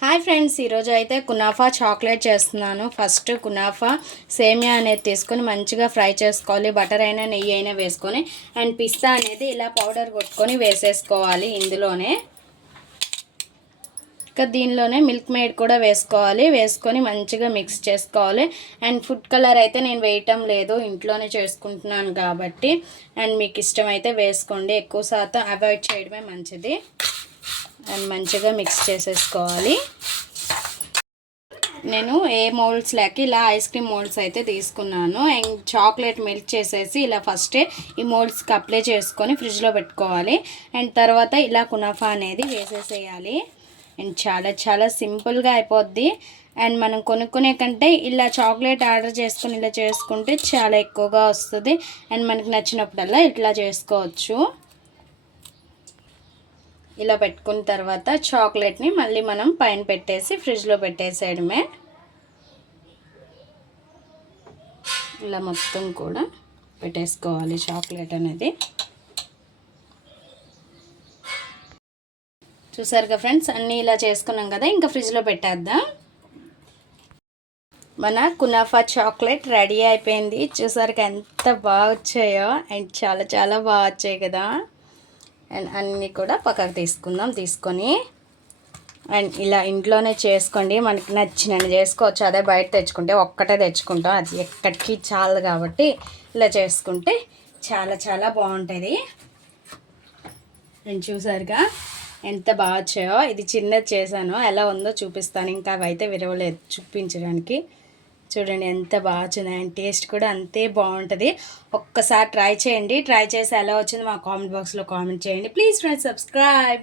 Hi friends, ఈరోజు అయితే kunafa chocolate చేస్తున్నాను. ఫస్ట్ కునాఫా సేమియా అనేది తీసుకొని మంచిగా ఫ్రై చేసుకోవాలి. బటర్ అయినా నెయ్యి అయినా వేసుకొని అండ్ పిస్తా అనేది ఇలా పౌడర్ కొట్టుకొని వేసేసుకోవాలి. ఇందులోనే ఇంకా దీనిలోనే మిల్క్ మేడ్ కూడా వేసుకొని మంచిగా మిక్స్ చేసుకోవాలి. అండ్ ఫుడ్ కలర్ అయితే నేను వేయటం లేదు, ఇంట్లోనే చేసుకుంటున్నాను కాబట్టి. అండ్ మీకు ఇష్టమైతే వేసుకోండి, ఎక్కువ శాతం అవాయిడ్ చేయడమే మంచిది. అండ్ మంచిగా మిక్స్ చేసేసుకోవాలి. నేను ఏ మోల్డ్స్ లేక ఇలా ఐస్ క్రీమ్ మోల్డ్స్ అయితే తీసుకున్నాను. అండ్ చాక్లెట్ మెల్ట్ చేసేసి ఇలా ఫస్టే ఈ మోల్డ్స్కి అప్లై చేసుకొని ఫ్రిడ్జ్లో పెట్టుకోవాలి. అండ్ తర్వాత ఇలా కునాఫా అనేది వేసేసేయాలి. అండ్ చాలా చాలా సింపుల్గా అయిపోద్ది. అండ్ మనం కొనుక్కునే కంటే ఇలా చాక్లెట్ ఆర్డర్ చేసుకొని ఇలా చేసుకుంటే చాలా ఎక్కువగా వస్తుంది. అండ్ మనకి నచ్చినప్పుడల్లా ఇట్లా చేసుకోవచ్చు. ఇలా పెట్టుకున్న తర్వాత చాక్లెట్ని మళ్ళీ మనం పైన పెట్టేసి ఫ్రిడ్జ్లో పెట్టేసేయడమే. ఇలా మొత్తం కూడా పెట్టేసుకోవాలి చాక్లెట్ అనేది. చూసారుగా ఫ్రెండ్స్, అన్నీ ఇలా చేసుకున్నాం కదా, ఇంకా ఫ్రిడ్జ్లో పెట్టేద్దాం. మన కునాఫా చాక్లెట్ రెడీ అయిపోయింది. చూసారుగా ఎంత బాగా వచ్చాయో. అండ్ చాలా చాలా బాగా వచ్చాయి కదా. అండ్ అన్నీ కూడా పక్కకు తీసుకొని అండ్ ఇలా ఇంట్లోనే చేసుకోండి. మనకి నచ్చినన్ని చేసుకోవచ్చు. అదే బయట తెచ్చుకుంటే ఒక్కటే తెచ్చుకుంటాం, అది ఎక్కడికి చాలదు. కాబట్టి ఇలా చేసుకుంటే చాలా చాలా బాగుంటుంది. నేను చూసారుగా ఎంత బాగా వచ్చాయో. ఇది చిన్నది చేశాను, ఎలా ఉందో చూపిస్తాను. ఇంకా అవి అయితే విరవలేదు చూపించడానికి. చూడండి ఎంత బాగా వచ్చింది. అండ్ టేస్ట్ కూడా అంతే బాగుంటుంది. ఒక్కసారి ట్రై చేయండి. ట్రై చేసి ఎలా వచ్చిందో మా కామెంట్ బాక్స్లో కామెంట్ చేయండి. Please friends, subscribe.